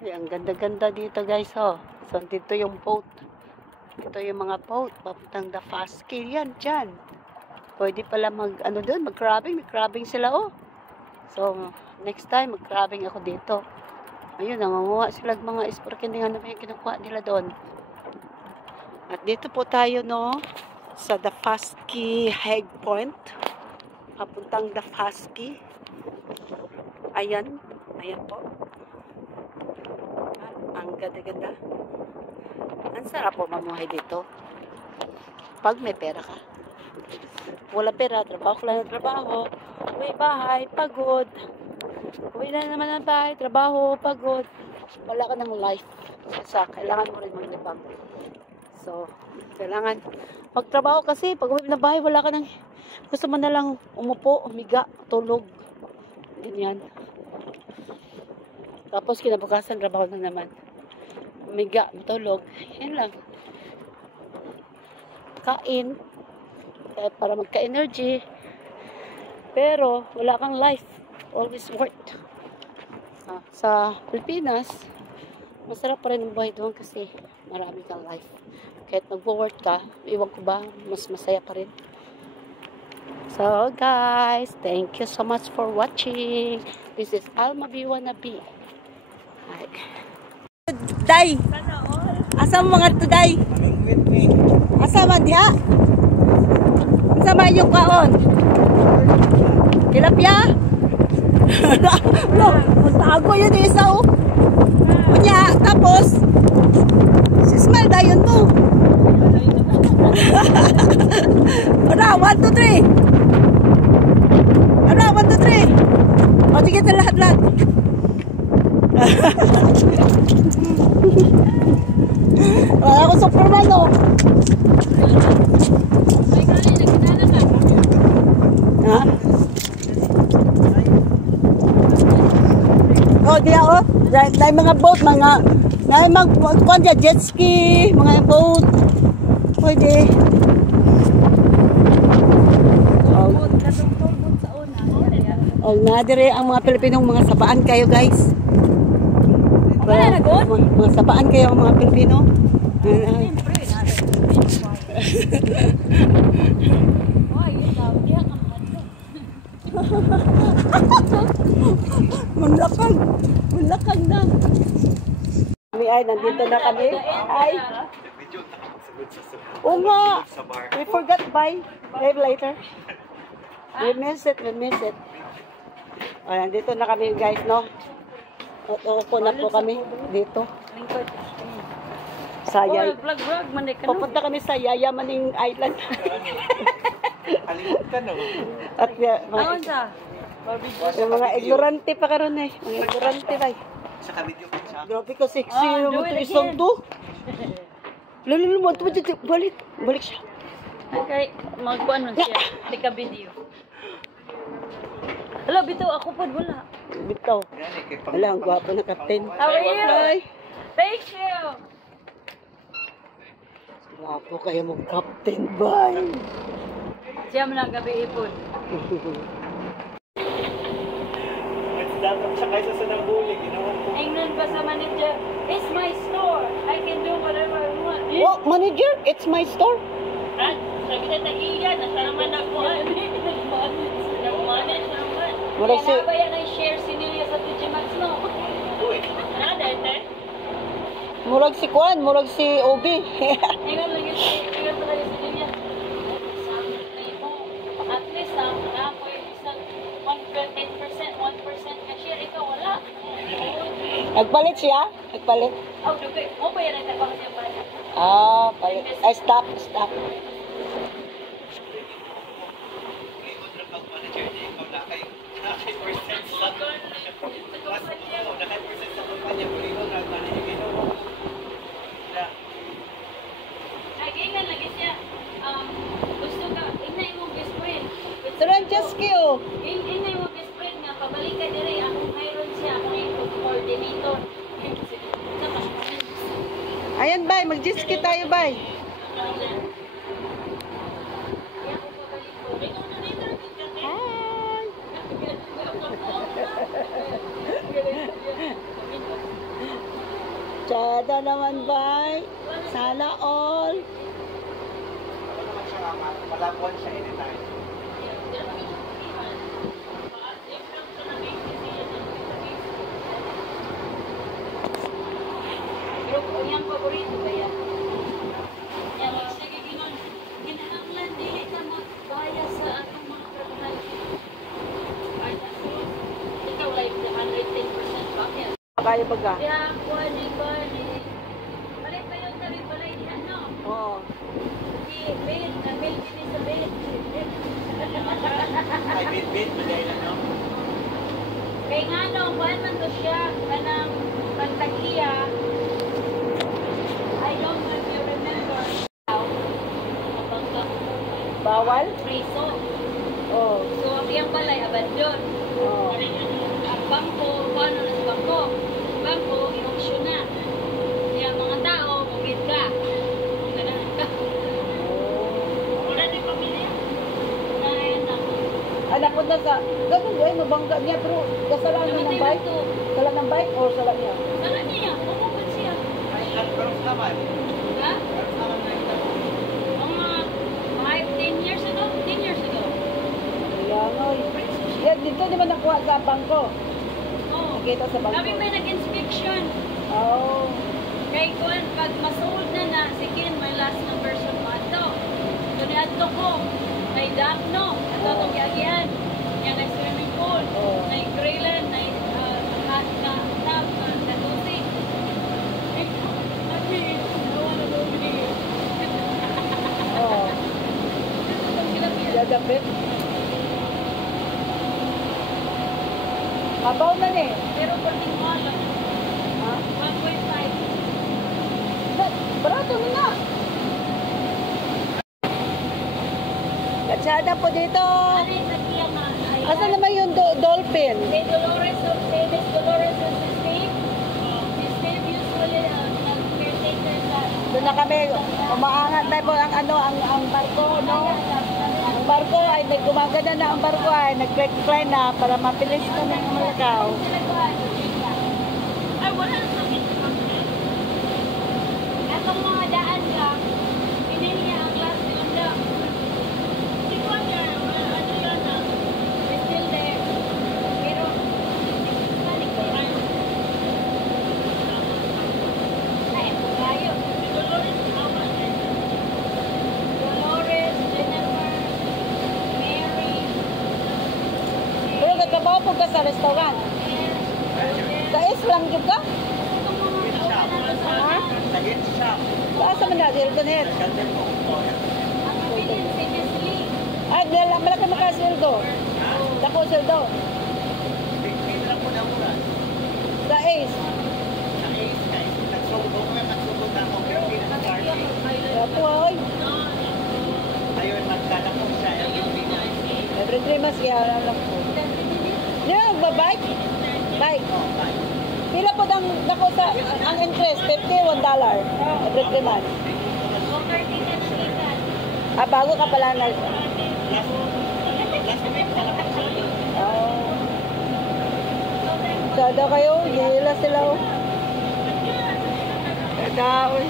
Ay, ang ganda-ganda dito guys, oh. So, dito yung boat. Ito yung mga boat. Papuntang Dafasky. Yan, dyan. Pwede pala doon, mag-crabbing. May-crabbing sila, oh. So, next time, mag-crabbing ako dito. Ayun, nangunguha sila mga isporkinding ano ba yung kinukuha nila doon. At dito po tayo, no, sa Dafasky High Point. Papuntang Dafasky. Ayan. Ayan po. Ang ganda-ganda. Ang sarap po mamuhay dito. Pag may pera ka. Wala pera, trabaho ko lang ng trabaho. Uwi bahay, pagod. Uwi na naman ng bahay, trabaho, pagod. Wala ka ng life. Kasi kailangan mo rin maglibang. So, kailangan magtrabaho kasi pag uwi na bahay, wala ka ng gusto mo na lang umupo, umiga, tulog. Ganyan. Tapos kinabukasan, trabaho na naman. Umiga, matulog. Yan lang. Kain. Para magka-energy. Pero, wala kang life. Always work. Sa Pilipinas, masarap pa rin ang buhay doon kasi marami kang life. Kahit nagwo-work ka, iwan ko ba, mas masaya pa rin. So, guys, thank you so much for watching. This is Alma B. Wannabe. Day! Asa mga tuday? Asa man diha? Asa man yung kaon? Tilapia? Tago yun isa o. Kunya, tapos si smell dayon mo. Ara, 1, 2, 3. Ara, 1, 2, 3. O, sige sa lahat-lahat. Wala ko Superman, no? Ha? Oh, diya, oh. Dahil mga boat, mga jet ski, mga boat. Pwede. Oh, nadire ang mga Pilipinong mga sapaan kayo, guys. Mga sapaan kayo ang mga Pilipino. Manlakag na. Ay, nandito na kami. Ay. Oo nga. We forgot buy. Live later. We miss it. Ay, nandito na kami guys, no? Upo na po kami dito. Sa pupunta kami sa Yayamaning Island. At yung mga ignorante pa karon eh. Mga ignorante ba? Grabe ka sexy mo ito isang to. Lalo mo ito balik siya. Okay, magkuhan nun siya. Tika video. Hello, bitaw ako po wala. Bitaw. Wala, ang gwapo na captain. How are you? Thank you. Gwapo kayo mong captain, bye. Siya mo na gabi ipon. Dapat siya kaysa sa nabuli, ginawa ko. England pa sa manager, it's my store. I can do whatever I want. Oh, manager, it's my store. Ha? Sabi na tagiyan, nasa naman ako. Nag-manage naman. Wala si... Kaya nabayan ang share si Nilia sa Digimax, no? Uy. Nada, ito? Murag si Kwan, murag si Obi. Ingat lang yung talaga si Nilia. At least, ako yung isang 10%, 1% cashier, ikaw wala. Nagpalit siya? Nagpalit? Oh, okay. Mo ba yan ang trabaho siya pa? Ah, palit. Ay, stop. Turun just kiyo. Inay mo best friend nga pabalik ka dire ako mayroon siya ako yung coordinator. Ayan, bay. Mag-jiski tayo, bay. Hi. Tsada naman ba? Sana all. Ano naman siya, malabuan siya anytime. Pero kung yung paborito ba yan? Yan, sige, ginahanglan, dili ka magbaya sa atong mga trabahay. Ay, ikaw like 110% back yan. Kaya baga? Kaya, kuwani. Balay pa yun kami, balay di ano. Oo. Bid, din sa bid. Ay, bit, madali lang, no? Kaya nga no, kuwan man to siya, kanang pantag-iya. I don't know if you remember. Mabangga ko. Bawal? Preso. Oo. So, ang iyang balay, abandon. Oo. Ang bangko, paano na sa bangko? Bangko, i-auction na. Kaya mga tao, mabid ka. Ang ganahan ka. Wala din pamilya. Ngayon ako. Anak ko na sa... Ganun din, mabangga niya, pero kasalanan ng Namatay bike? lang to. Sala ng bike o sala niya? Sala niya, pumupan siya. Ay, pero sa naman. Ha? Pero sa naman na ito. Mga 10 years ago? 10 years ago. Kaya nga. Yan, dito di ba nakuha sa bangko? Oo. Nakita sa bangko. Kami may nag-inspection. Oo. Kay Kuan, pag masuod na sige, may last na version mo ato. So, niadto ko. May dakno. Ato itong yagian. Yan ay swimming pool. Oo. May grillan. May hot na tub. Natusi. Mami, nawa na doon. Oo. Itong kilapit. Dadapit. Mabaw na ni. Pero pagking wala. Ha? 1.5. Barato na. Katsada po dito. Ano yung nagkiyama? Asan naman yung dolphin? Say Dolores of Miss Dolores of the Steve. Miss Steve usually nag-caretaker sa... Doon na kami, umaangat na po ang barko, no? Ang barko ay gumagana na ang barko ay nag-recline na para mabilis kami ang malakaw. Ay, wala na sa atong mga daan lang, pinili niya ang glass nila. Hindi ko niya, ano yan na, it's still there. Pero, balik ko yan. Ay, tayo. Dolores, Dolores, Jennifer, Mary, Pero nagkabaw po ka sa restaurant. Sa lang yun ka? itong mga tao na nato sa Ha? Sagit siya. Asa man na, Hilton Head. Nagkantin mo. ang kabilin si Miss Lee. Ay, malaki makasildo. Dako sildo. Bigyan lang po na mura. Sa Ace. Sa Ace, guys. Nagsugod mo yung nagsugod na ako. Pero pinaka-party. Apo, oy. Ayun, magkala po siya. Every 3 months, kaya lang po. Yan, magbabike? Bike. Oh, bye. Pila po dako sa ang interest? $51 every 3 months. Ah, bago ka pala na. Last week, talaga siya. Oh. Sada kayo, gila sila. Oh. Kakaoy.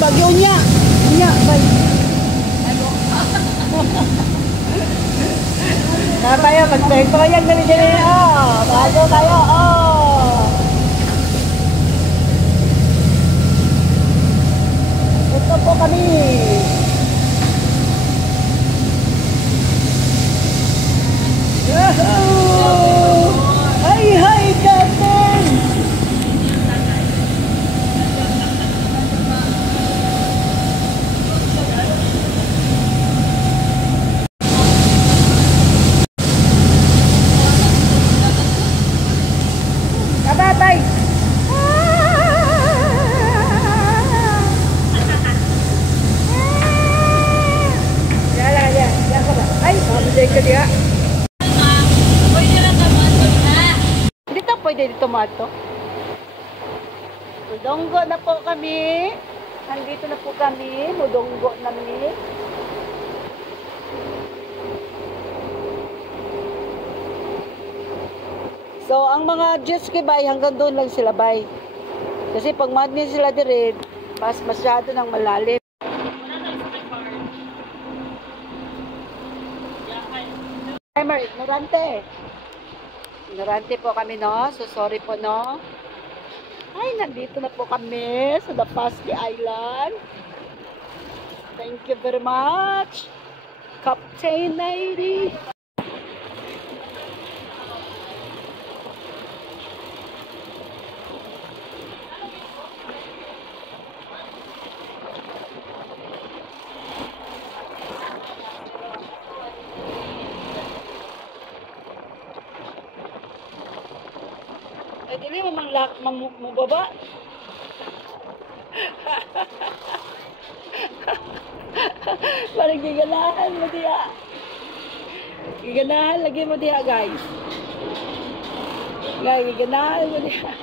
Bagyo niya. Niya, bay. Na tayo, magpahit-pahayag na rin. Oh, bago tayo. Oh. Ito po kami. Yahoo! Hi, hi, Captain! Kabatay! Yan ka ba? Ay, mabigay ka diya. pwede dito mato. Mudonggo na po kami. Nandito na po kami. Mudonggo namin. So, ang mga jet ski bay, hanggang doon lang sila bay. Kasi pag madnin sila dire, mas masyado ng malalim. Timer, ignorante. Ignorante po kami, no? So, sorry po, no? Ay, nandito na po kami sa Dapasky Island. Thank you very much, Captain Lady. Ay, dili mo mababa. Parang giganahan mo diya. Giganahan lagi mo diya, guys. Guys, giganahan mo diya.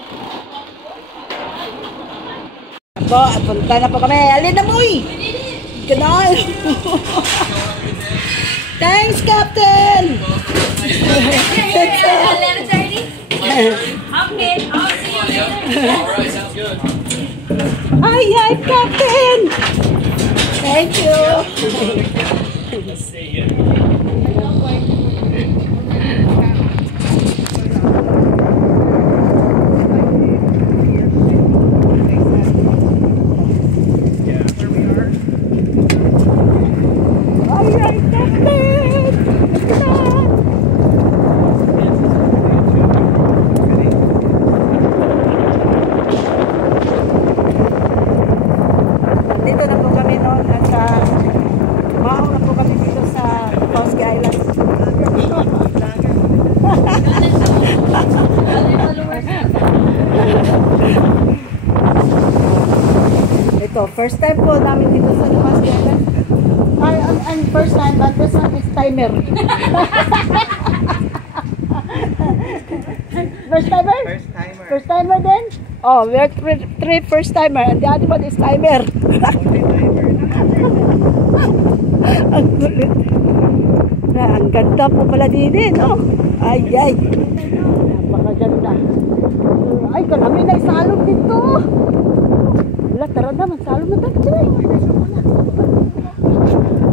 Po, punta na po kami. Alin na mo eh. Giganahan. Thanks, Captain. Okay, I'll see you later. Alright, sounds good. Ay, ay, Captain. Thank you. Let's see you. Yeah, where we are. All right, Captain. Let's go. Dito na po kami noon at maaw na po kami dito sa Dapasky Island. Ito, first time po namin dito sa Dapasky Island. I'm first time, but this one is timer. First timer? First timer. First timer din? Oh, we're three first timer and the other one is timer. Only timer. Ang kulit. Ang ganda po pala din no? Ay, ay. Napakaganda. Ay, kami na isalog dito. Wala, tara na, magsalog na tayo.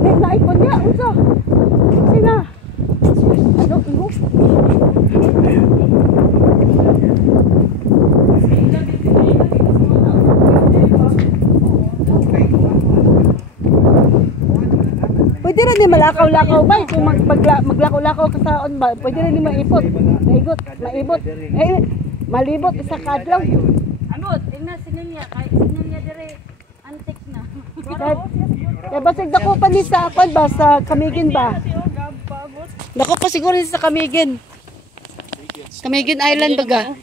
May naipon niya, unsa. Sina. Ano, ingo? Pwede rin ni malakaw-lakaw ba? Kung maglakaw-lakaw ka sa on ba? Pwede rin ni maipot. Maibot. Eh, malibot isa kadlaw. Ano, tingnan sinilya, kahit sinilya dire, antik na. Kaya basig dako pa ni sa akon ba? Sa Camiguin ba? Dako pa siguro ni sa Camiguin. Camiguin Island baga.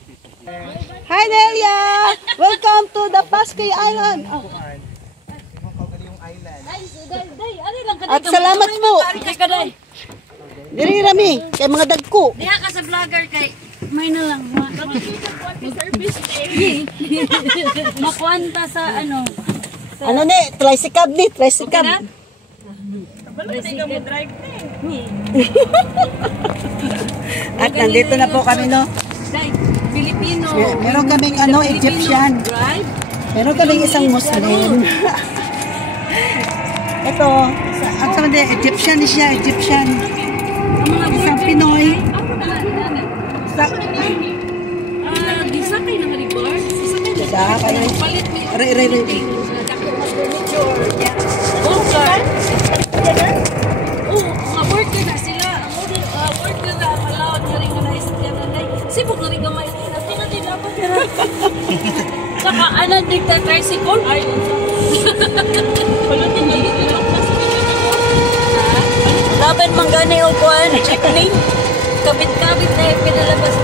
Hi Nelia! Welcome to the Dapasky Island. Oh. At salamat po. Diri rami kay mga dagko. Diha ka sa vlogger kay may na lang. Service makwanta sa ano. Ano ni? Tricycab ni, tricycab. At nandito na po kami no. Filipino. Meron kaming ano, Egyptian. Meron kaming isang Muslim. Ito, ang sabi din, Egyptian siya, Egyptian. Isang Pinoy. Gisakay na maribar. Sa kayo. Re. Mga worker na sila. Worker na malawad na rin na isakyan na rin. Sibok na rin gamay. Ito na din ako. Saka anan din ka tricycle. Ay, pulutin na yun. Laban manggani o kuhan. Checklink. Kabit-kabit na yung pinalabas.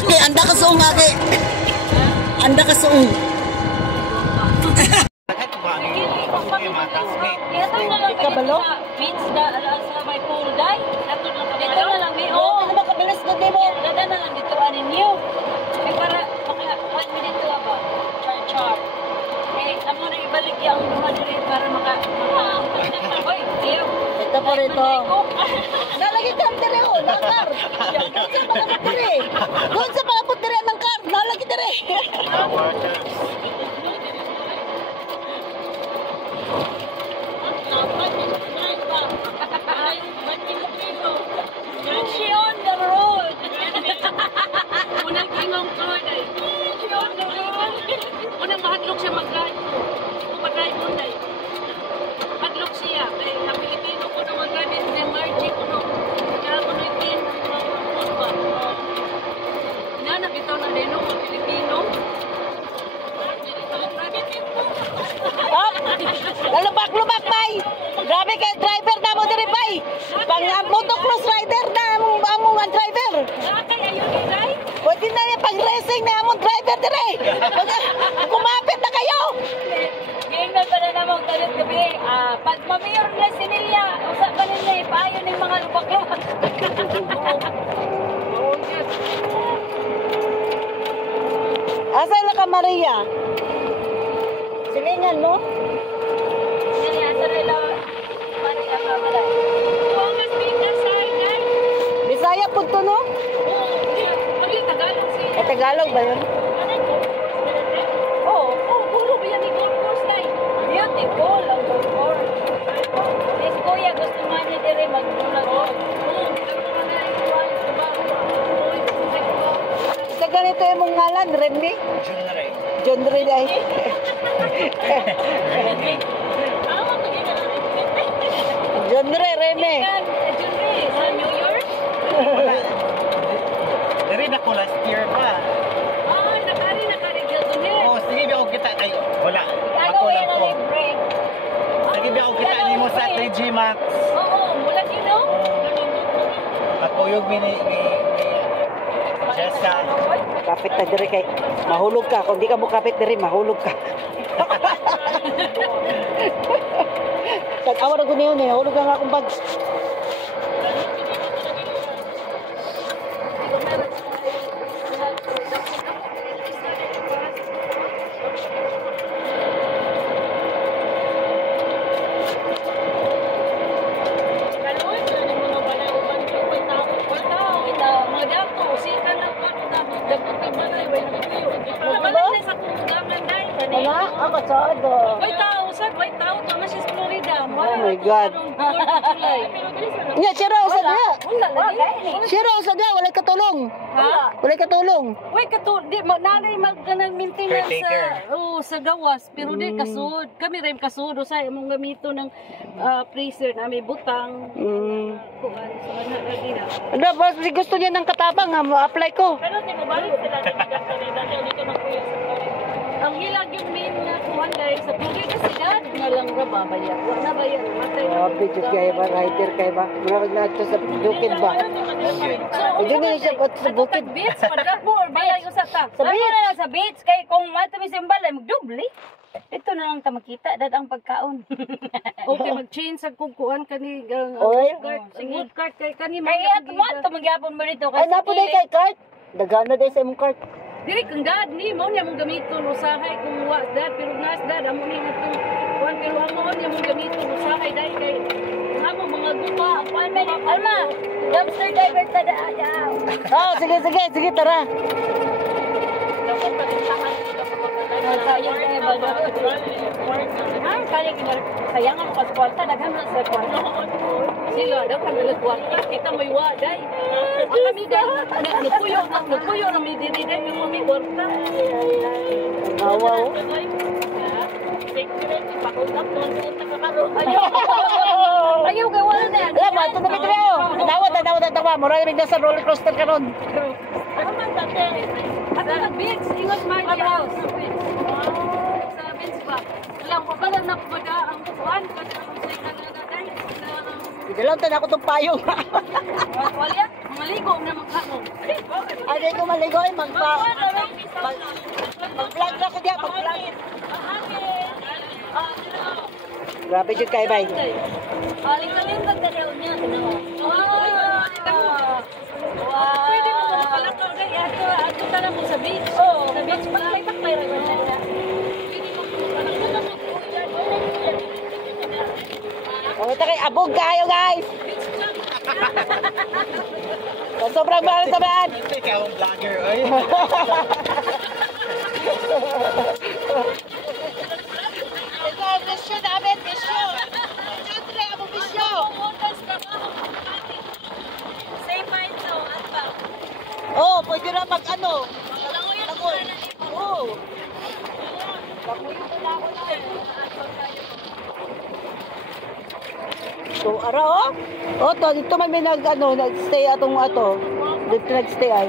Ake, anda ka suong, ake. Anda ka suong. Kabalo? Beach da sa may pool day. Dito na lang may oh. Ano ba kabilis ko din mo? Dada na lang dito ninyo. Kaya para maka 1 minute to ba? Char. Eh, amo na ibalik yung luma diri para maka Hoy, tiyo. Ito po rito. Nalagay ka ang dire, oh, nakar. Doon sa mga putire. Doon sa mga putire ng kar. Nalagay dire. She on the road. Unang ingong ko dai. She on the road. Unang mahadlok siya mag-drive. Mag-drive mo dai. Hadlok siya. Kaya na Pilipino ko na mag-drive ng margin ko no. Kaya ko na itin. Na nakita na din ng Pilipino. Lubak-lubak, bay. Grabe kay driver na mo dire, bay. Pang motocross rider na among driver. Bakit ayun ni Ray? Pwede na niya pag-racing na among driver dire. Kumapit na kayo. Gingnan pa na namang galit gabi. Pag mamayor na si Nelia, usap pa nila ipayo ng mga lubak-lubak. Asa na ka, Maria? Silingan mo? Nelia, asa nila mani ka kamalay. Huwag na speaker sa akin. Bisaya po to, no? Mali, Tagalog siya. Eh, Tagalog ba yun? Pulo ba yan ni Gold Coast na beautiful ang Gold Coast. Yes, kuya, gusto nga niya dire magbulag. Sa ganito yung mong ngalan, Remy? John Ray ay. John Ray, Remy. Junri, sa New York? Dari na ko last year pa. Nakari Junri. Oh, sige ba ako kita kayo? Wala. Ano Ako ba lang yan ko. ang break? Sige ba ako kita ni mo sa 3G Max? Oo, mula dito. Pagkuyog ni Jessa. Kapit na diri kay mahulog ka. Kung di ka mo kapit diri, mahulog ka. Tag-awa na ko niyo ni, mahulog ka nga akong bag. Wala, ako saad. Oh my God. Nya, siya raw sa dia. Siya raw sa dia, wala katulong. Wala katulong. Uy, di nanay magkanang maintenance Caretaker. sa gawas, pero di kasud. Kami rin kasud sa imong gamito ng freezer na may butang. Kuan sa mana lagi na. Ano ba, gusto niya ng katabang, ma-apply ko. Pero di mo balik sila dito magkuya sa ang hilag yung main na kuhan dahil sa pili na si dad nga lang ra babayar. Wala na bayar. Matay na. Grabe, Diyos kaya ba, rider kaya ba? Mga naglato sa bukid ba? Hindi na siya sa bukid. Beach, madap mo or bayay usap ta. Sa beach. na sa beach kay kung matami sa balay magdubli. Ito na lang ta makita dad ang pagkaon. Okay, mag-change sa kukuan kani Oy. Sige, cart kay kani mga mo to magyapon mo dito Ay, napo na kay cart. Dagana din sa imong cart. Dili kung dad ni mo niya mong gamiton usahay kung wa dad pero ngas dad amo ni matong kuan pero amo niya mong gamiton usahay dai kay amo mga gupa kuan man alma dumpster diver ta daw. Oh, sige, tara. Sayang kaya ba sayang ang kwarta daghan na sa kwarta. Sila daw kan dala kwarta kita may wa dai. Ang kami dai nagpuyo na may diri dai mo may kwarta. Awaw. Ayaw kay wala na. Alam mo, ito na bitaw. Tawa. Mura rin sa roller coaster ka ron. Ano man dati? At nag-beach, ingot man house. Sa beach ba? Alam ko pala na pagka ang kukuhan kasi ang say na dai. Idalaw ta na ako tong payong. Walya, maligo na magkano. Ay, ko maligoy, mag-vlog na ko diya, mag-vlog. Grabe dyan kay bay. Lintag-lintag na niya. Wow! Pwede mo pala to. Sabog kayo, guys. Sobrang mahal sa bayan. Ikaw ang vlogger, oy. Ito, bisyo namin, bisyo. Siyempre, ako bisyo. Oo, pwede na mag-ano. Langoy. Oo. So, ara, oh. Oh, to, dito man may nag-stay atong ato. Dito nag-stay ay.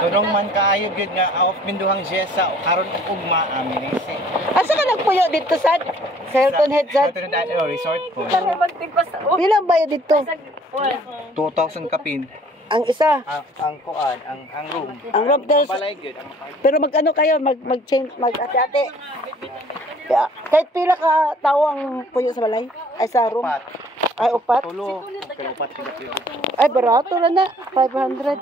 Durong man kaayo gyud nga off minduhang Jessa karon og ugma amin isi. Asa ka nagpuyo dito sa Hilton Head sa? Resort po. Pilang bayo dito? 2,000 kapin. Ang isa. Ang kuan, ang room. Ang room daw. Balay gyud ang Pero mag-ano kayo, mag-change, mag-ate-ate. Kahit pila ka tao ang puyo sa balay? Ay, sa room? upat. Ay, upat? Tulo. Pero upat sila yun. Ay, barato lang na. 500.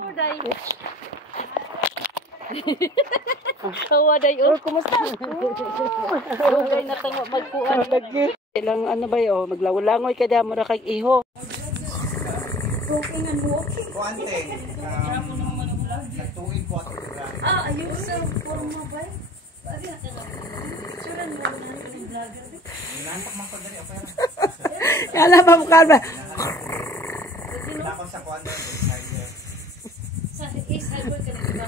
Kawaday Oh, kumusta? Dugay na tango magkuan. Lagi. Ilang ano ba yun? Maglaw-langoy ka dyan, mura kag iho. Kuante. Nagtuig po ato. Ayun sa forma ba? Nantak man ko dali ako yan. Kala ba mo kalma? Ako sa kuante. Sa is ay boy ka na.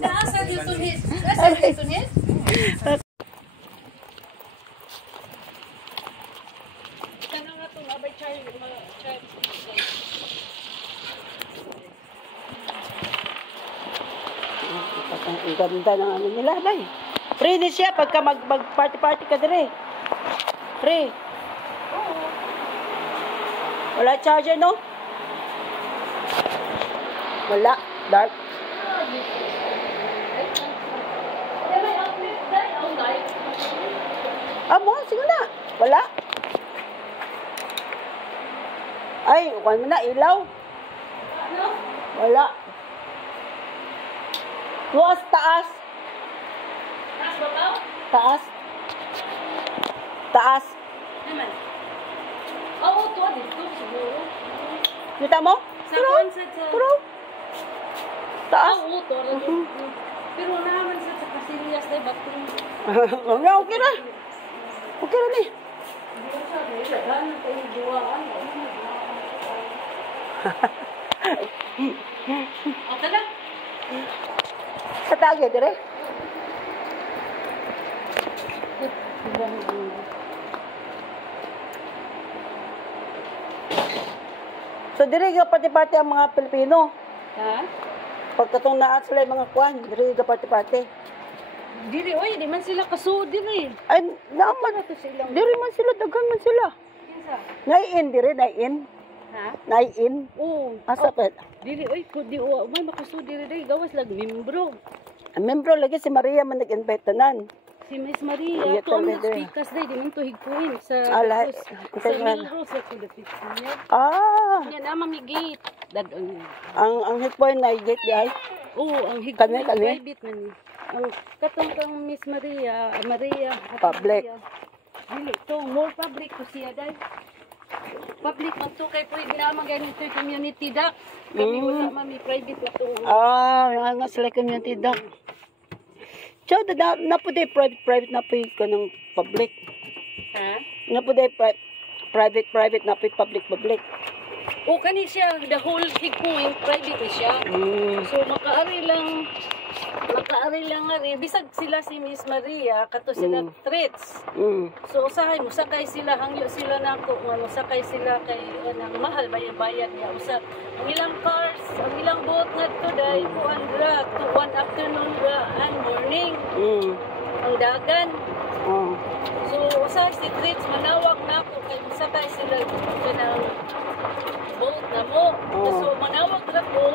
Naasa dito hit. Asa dito hit? Kana nga to abay child child. Ang ganda ng ano nila, bay. Free din siya pagka mag-party-party ka dire. Free. Wala charger, no? Wala. Dark. Amo, sige na. Wala. Ay, kuhan mo na, ilaw. Wala. Tuwas, taas. Taas ba ba? Taas. Taas. Naman. Oo, to dito siguro. Kita mo? Sa concert sa Pero, taas. Oo, to. Pero naman sa Casillas na bathroom. Okay na. Okay na ni. Okay na. Sa tagi, dire. So, dire yung party-party ang mga Pilipino. Ha? Pagkatong naat sila yung mga kwan, dire yung party-party. Dili, oy, di man sila kasud, dili. Ay, naman. Dire man sila, daghan man sila. Kinsa? Nai-in, dire, nai-in. Ha? Nai-in. Oo. Asa pa? Dili, oy, kudi o, may makasud dili day, gawas lag membro. Ang membro lagi si Maria man nag-invite tanan. Si Miss Maria, Iya, to ang talaga. speakers day, di man to higpuin sa Ala, sa Melrose ako the picture niya. Ah, Nya na mamigate. Dagang. ang hit point na gate di ay. Oo, ang higpuin Kani? private man ni. Ang katong kang Miss Maria, Maria Public. Dili to more public to siya day. Public man to kay pwede na ganito yung community dak. Kami wala mami private na to. Ah, nga sila community doc. Chow, na po day private na po ko ng public. Ha? Na po day private na po public. O kani siya the whole higpuin private na siya. So makaari lang ari bisag sila si Miss Maria kato sila treats. So usahay mo sakay sila hangyo sila nako nga musakay sila kay nang mahal bayad niya usab. Ang ilang cars, ang ilang boat ngadto day 200 to 1 afternoon ra and morning. Ang dagan. So usahay si treats manawag nako kay musakay sila kanang boat na mo. So manawag ra ko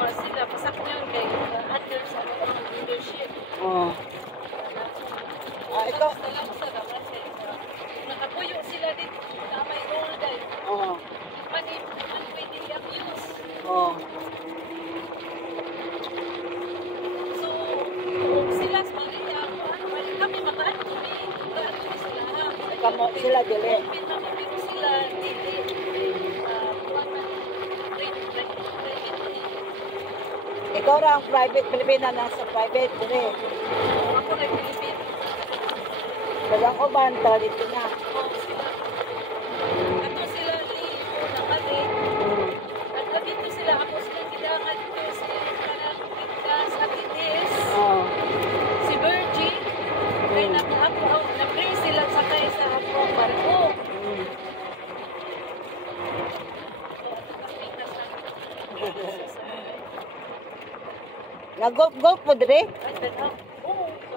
nga sila pasakyan kay under sa mga leadership. Ikaw. Nakapuyo sila dito na may role day. Man pwede i-abuse. sila dili. Pero sila dili. Ikaw ra ang private Pilipina nasa private dili. Ako na Pilipino. Dalang uban ta dito na. Ato sila ni una kami. At dito sila ako sila gidakan ko si Kanang sa Titis. Oh. Si Virgie. Kaya na-pray sila sakay sa akong barko. Nag-golf po dire?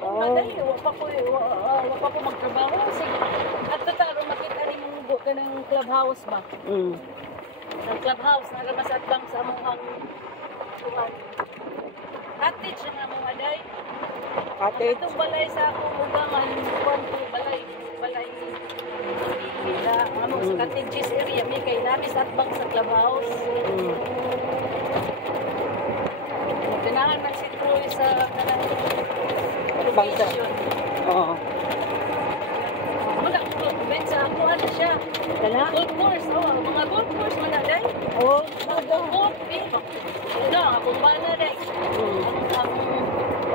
Oo, madali. Wala pa ko magtrabaho. Sige. At tataro makita rin yung buka ng clubhouse ba? Ang clubhouse, naramas at bang sa among ang cottage na nga mong aday. Cottage. Itong balay sa akong ugangan, buwan ko balay na ano, sa cottages area, may kay namis at bang sa clubhouse. Tinahan man si Troy sa kanang Bangsa. location. Oo. Wala ko ben sa ako ano siya. Kana? Golf course, mga golf course man na day. Oh, Golf, no, akong bana day. Ang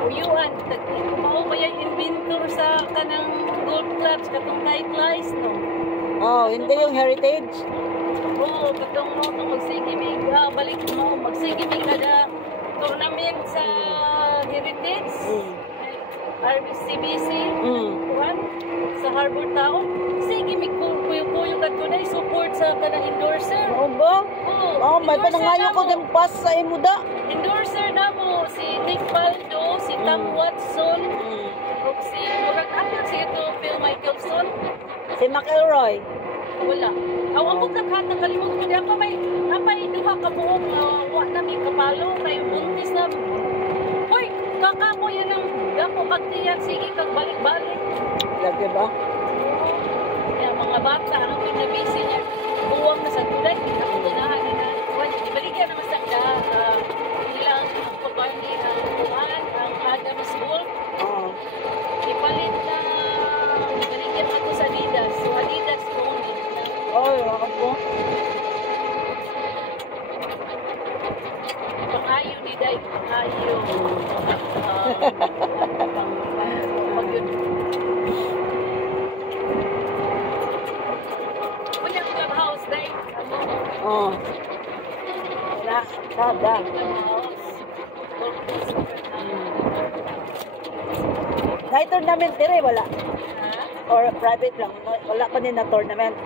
uyuan, mao ba yung inventor sa kanang golf clubs katong night lights no. oh, hindi yung heritage. Oo, katong mo kung magsigimig, balik mo, magsigimig kada tournament sa heritage. RBCBC, kuan sa Harbor Town. Sige, may kuyo-kuyo ka tunay support sa kanang endorser. Oo ba? Oo, May panangayo ko din pass sa imo da. endorser na mo si Nick Baldo, si Tom Watson, o si Murag Actor, si ito Phil Michelson. Si McElroy. Wala. Ang pagkakata nakalimutan ko diyan pa may duha ka buok wa na may kapalo kay buntis na. Hoy, kaka mo yan ang dapo pagtiyan sige kag balik-balik. Lagi ba? Kaya mga bata ano ko na busy niya. Buwang na sa tulay kita ko ganahan na. Wala ibaligyan naman sa ilang pagpapani ang kuan ang Adam School. Oo. Ipalit na ibaligyan ako sa Adidas. So Adidas ko Oh, ako. pangayo ni Day, pangayo. Pag yun. Kunyang clubhouse, Day. Oh. Sada. Na tournament dire wala. Or private lang. Wala pa din na tournament.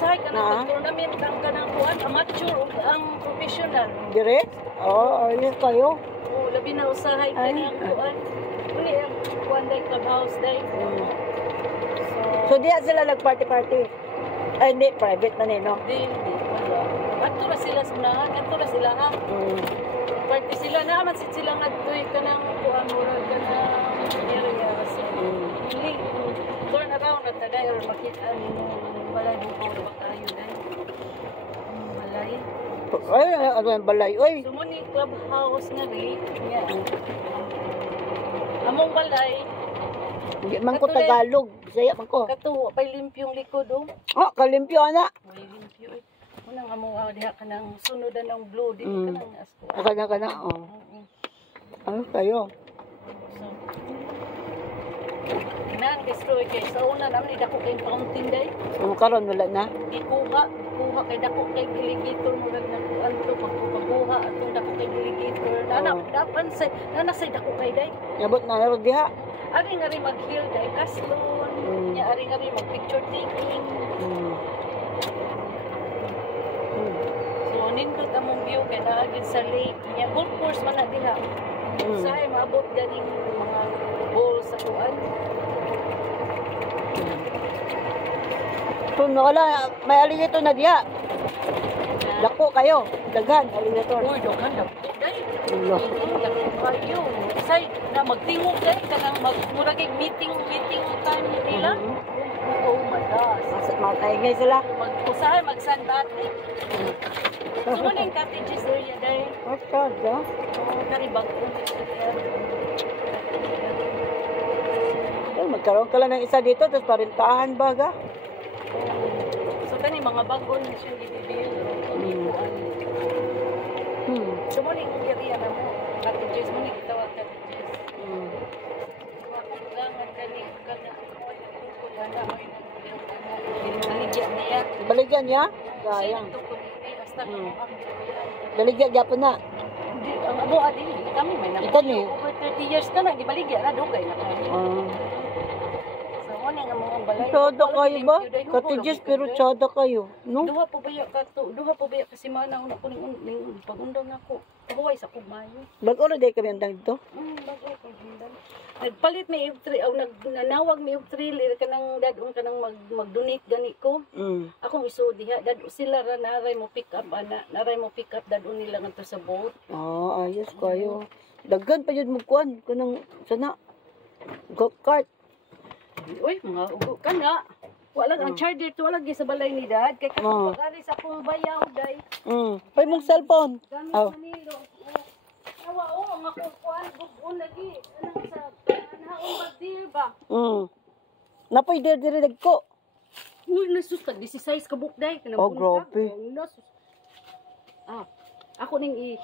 Usahay ka Na? na tournament ang kanang kuhan, amateur o ang professional. Dire? Oh, ayun kayo. O, labi na usahay ka Ay. na ang kuhan. Uli ang kuhan day clubhouse day. So diya sila nag-party-party. Ay, hindi. Private na nino. Hindi. Ato na sila sa unahan, ato na sila ha. Party sila naman sila nga doy ka ng kuhan murag ka ng area. So, hindi. Turn around at taday or makita ni balay mo ko ba tayo day. Balay. Ay, ano yung balay? Uy. Sumuni clubhouse nga rin. Yeah. Among balay, Hindi man ko Tagalog. Bisaya man ko. katuwa, pa'y limpyong likod oh. Oh, kalimpyo na. May limpyo eh. Unang among diha ka ng sunodan ng blue, di ka lang asko. Kana. Oh. Ano kayo? So, inan kay Stroy kay sa una naman idako kay fountain day. Karon wala na. Kuha kay dako kay delegator mo na ano to pagkuha atong dako kay delegator. Dapan sa say dako kay day. Yabot na ro diha. Ari nga rin mag-heal day kaslon. Nya ari nga rin mag-picture taking. So nindot among view kay naagid sa lake. Nya golf course man na diha. Say maabot ganing mga balls sa kuan. So wala may alligator na diha. Dako kayo. Daghan alligator. Uy, daghan dako day. Allah. Kayo. Say na magtingog day kanang magmurag meeting time nila. Oh my gosh. Masat mautay sila. Mag-usahay mag-sandate. So ning cottages area day. Kada. Karibag ko. Ay Magkaroon ka lang ng isa dito, tapos parintahan baga. So kani mga bago na siya gibibil kuan. So mo ni area na mo. Cottages mo ni gitawag cottages. Gangan kani kana ko dana ay baligyan niya. Baligyan niya? Sayang. Basta ko Baligyan gyapon na. Hindi, ang abo adin kami may na. Ito ni. Over 30 years na gibaligyan na dugay na kami. So mo nga mga balay. Tsada kayo ba? Cottages pero tsada kayo. No? Duha po ba ka to? Duha po ba kasi mana una ko ning pagundang ako. Kabuhay sa kumayo. Bago na day kami andang dito. Bago ko gindan. Nagpalit may F3 o nanawag may F3 kanang dadon kanang mag-donate gani ko. Akong iso diha dad sila ra naray mo pick up ana, naray mo pick up dadon nila ngadto sa boat. Ayos kayo. Daghan pa jud mo kuan kanang sana go kart. Uy, mga ugo ka nga. Wala ang charger to wala sa balay ni dad kay kapag pag-ari sa akong bayaw day. Pay mong cellphone. Gamit Oh. Manilo. Awa ang ako kuan bugon lagi anang sa anaon bagdir ba. Napoy dire dagko. Uy, nasus ka 16 ka bukday kanang Oh, grabe. Nasus. Ako ning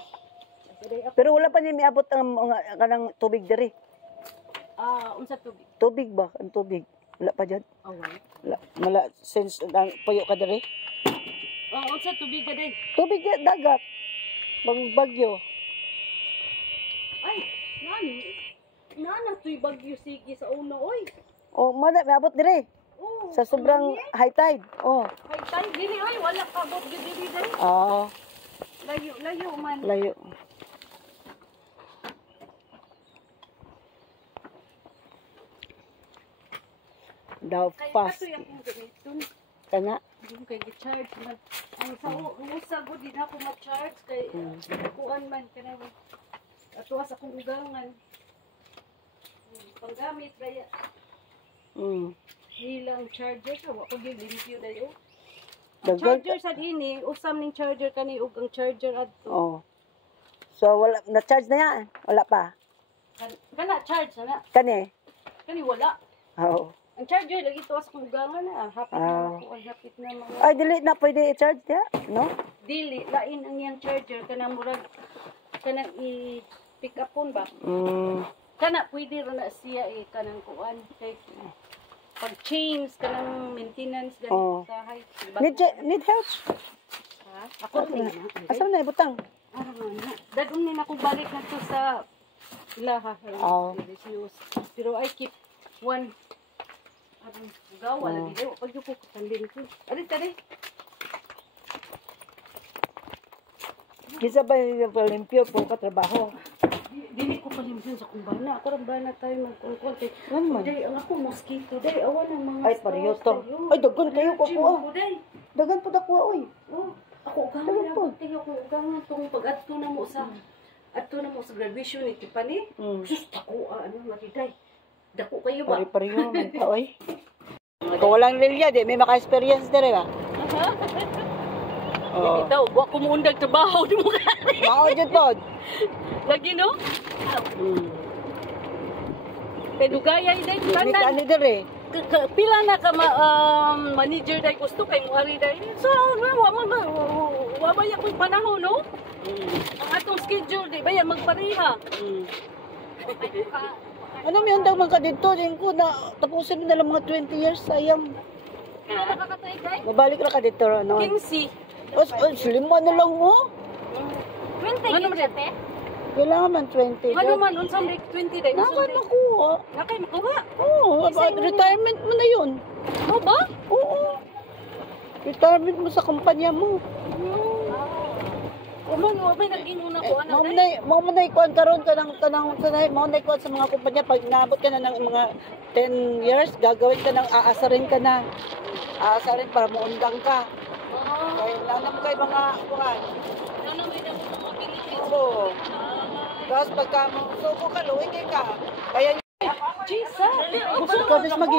Pero wala pa ni miabot ang mga kanang tubig dire. Unsa tubig? Tubig ba? Ang tubig. Wala pa dyan. Away. Wala since puyo ka dire. Unsa tubig ka day? Tubig ya dagat. Bang bagyo. Ay, nana tuy bagyo sige sa una oy. Miabot dire. Oh, Sa sobrang high tide. ay tay dili oy wala ka bot dili day. Layo man. Layo. Daw Kay fast. ato yung gamiton. Kana. Yung kay gi-charge man. Ang sa usa gud din ako ma-charge kay kuan man kana. Ato sa akong ugangan. Panggamit daya. Hilang charger ka wa ko gilimpyo dayo. Ang Daghan. charger sa dini, usam ning charger kani ug ang charger adto. So wala na charge na yan. Wala pa. Kana charge na. Kani. Kani wala. Oo. Ang charger lagi to sa kugangan na. Hapit na ako. Hapit na mga. Ay dili na pwede i-charge dia, no? Dili lain ang yang charger kanang murag kanang i-pick upon ba? Kana pwede ra na siya kanang kuan kay pag change kanang maintenance ganito sa high. Need help? Ako rin na. Asa na ibutang? Dadun ni nako balik na to sa ilaha. Pero I keep one gawa lagi daw pag ko kandin ko. Ari tadi. Kisa ba yung limpyo po ka trabaho? Dili ko palimpyon sa kumbana. Ako rin bana tayo magkungkol kay. Ano man? Day, ang ako mosquito. Day, awan ng mga Ay, pareho to. Ay, dagan kayo ko po. Dagan po dakuha, oy. Ako ugangan na. Tingnan ko ugangan itong pag-adto na mo sa graduation ni Tiffany. Sus, dako, ano, matiday. Dako kayo ba? Pari-pareho, may oy. Kung walang lilya, di may maka-experience dire ba? Ikaw, buwa ko muundag trabaho. Di mo ka. Mao jud pod. Lagi, no? Pero gaya day, Kita ni dire. pila na ka manager day gusto kay mo ari day. So, wa ba ya kung panahon, no? Ang atong schedule di ba yan magpareha? Ano may undang man ka dito? Din ko na tapusin mo na lang mga 20 years, sayang. Pila na ka day? Mabalik ra ka dito, no? 15. Lima na lang mo. 20 ano man dati? Kailangan man 20. Ano man unsa may 20 day? Nakay makuha. Nakay makuha. Oo, retirement mo na yun. Mo ba? Oo. Retirement mo sa kumpanya mo. Mo ba naging una ko ano Mo na ikuan karon mo na ikuan sa mga kumpanya pag naabot ka na ng mga 10 years, gagawin ka ng aasarin ka na. Aasarin para muundang ka. Kaya nanam kay mga kuan. Ano may damo mga benefits? Oo. Tapos pagka suko ka, luwi ka. Kaya Jesus! Busog ka, bis magi.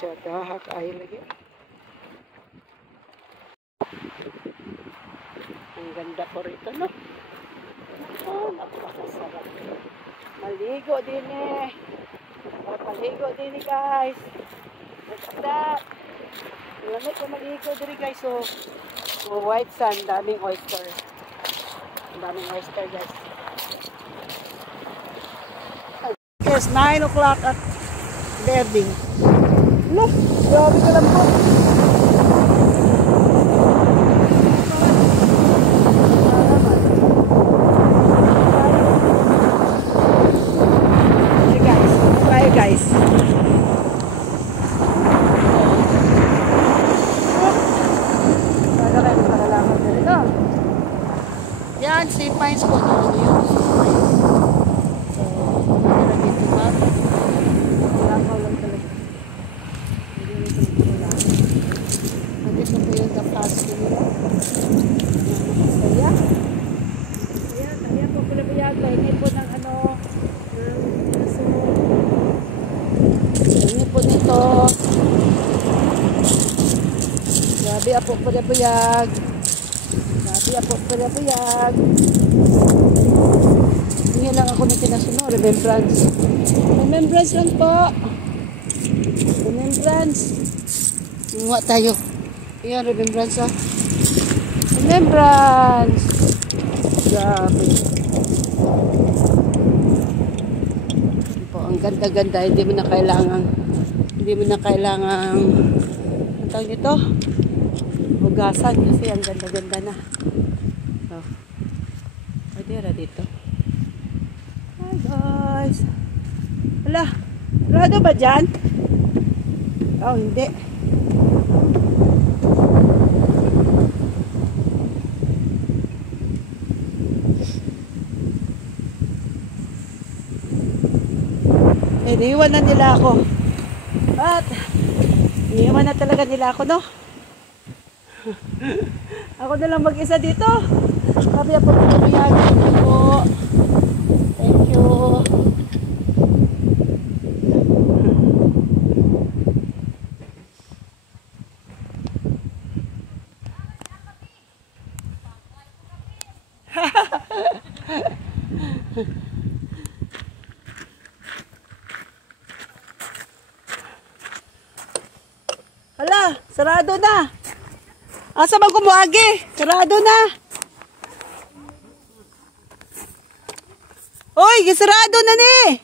Chata, ay lagi. Ang ganda ko rito, no? Oh, napakasarap. Maligo din eh. Maligo din eh, guys. Look at that. Lamig ko maligo din guys. So, white sand, daming oyster. Daming oyster guys. Yes, 9 o'clock at Berding. Look, grabe ka lang po. Okay guys, tayo guys. Yan, sea pines po. Ano yun? So, meron dito pa. Lakaw lang talaga. Hindi nito magkulang. Nandito po yung tapasky nila. Masaya. Ayan po pala po yan. Hingi po ng ano, aso. Hingi po nito. Grabe po pala po yan. Grabe po pala po yan. Hingi lang ako ng tinasunod. Remembrance. Remembrance lang po. Remembrance. Hinga tayo. Ayan, remembrance ah. Remembrance. Grabe. Po, ang ganda-ganda. Hindi mo na kailangan ang tawag nito? Hugasan kasi ang ganda-ganda na. So, pwede ra dito. Hi guys. Wala. Rado ba dyan? Oh, hindi. Iniwan na nila ako. At iniwan na talaga nila ako, no? Ako na lang mag-isa dito. Sabi ako pinabayagin po. Thank you. Hala, sarado na. Asa bang kumuagi? Sarado na. Oy, gisarado na ni.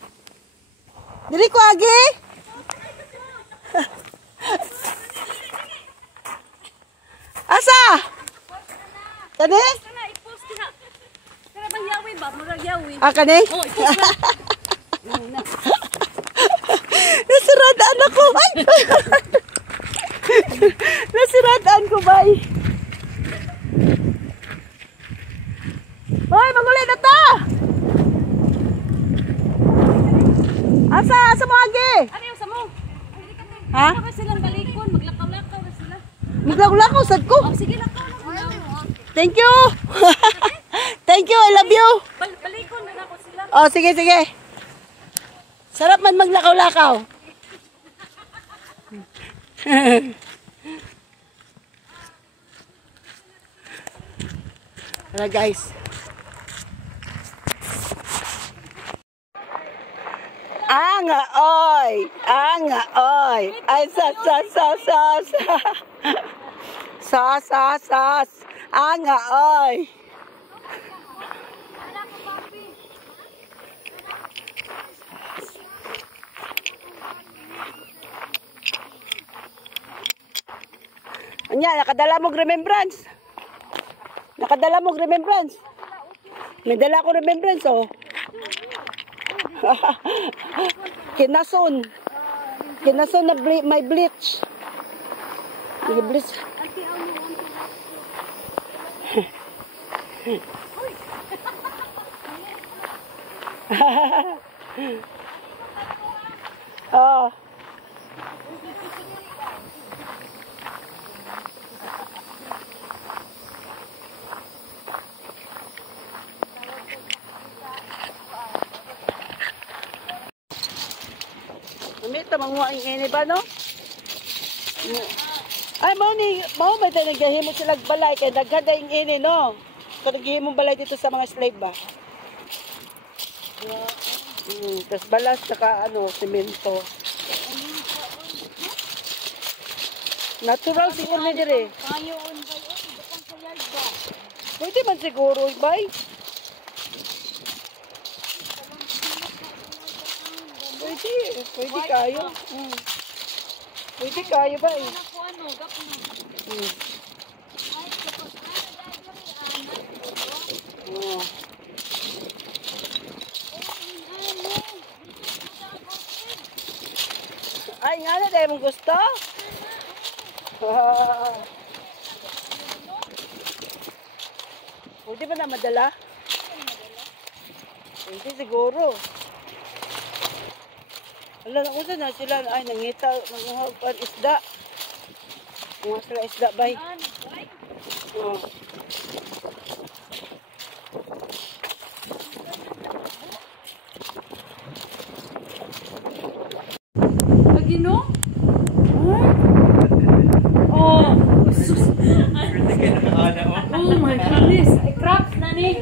Dili ko agi. Asa? Kani? Kaya bang yawi ba? Murag yawi. Ah, kani? Oh, i-post na. Nasiradaan ako. Ay! Nasiradaan ko ba? Hoy, magulit na to! Asa mo agi? Ano yung samo? Ha? Ano ba silang balikon? Maglakaw-lakaw na sila. Maglako-lako, sad ko. Oh, sige, lakaw lang. Thank you. Thank you, I love you. Balikon na ako sila. Oh, sige, sige. Sarap man maglakaw-lakaw. Tara guys. Anga oy, anga oy. Ay sas. Sas. Anga oy. Anya, nakadala mo remembrance. May dala ko remembrance, oh. Kinason na may bleach. May bleach. Oh. Mamita manguha ang ini ba, no? Ay, mau ba tayo naghihimo silang balay kaya naghada yung ini, no? Kaya naghihimo balay dito sa mga slave ba? Tapos balas, saka ano, semento. Natural siguro na dire. Kayo on ba yun? Iba pang sayal ba? Pwede man siguro, bay. Pwede, pwede kayo. Pwede kayo ba eh. Anak ko ano, gap na. Hmm. Ay, kapag anak. Oh. Ay, nga na dahil mong gusto? Ah. Pwede ba na madala? Pwede siguro. Wala na kung na sila. Ay, nangita. Nanguhag isda. Mga sila isda, bay. Oh. Agino? Oh, sus. Pwede kayo nakakala, oh. Oh my goodness. Ay, crap na ni.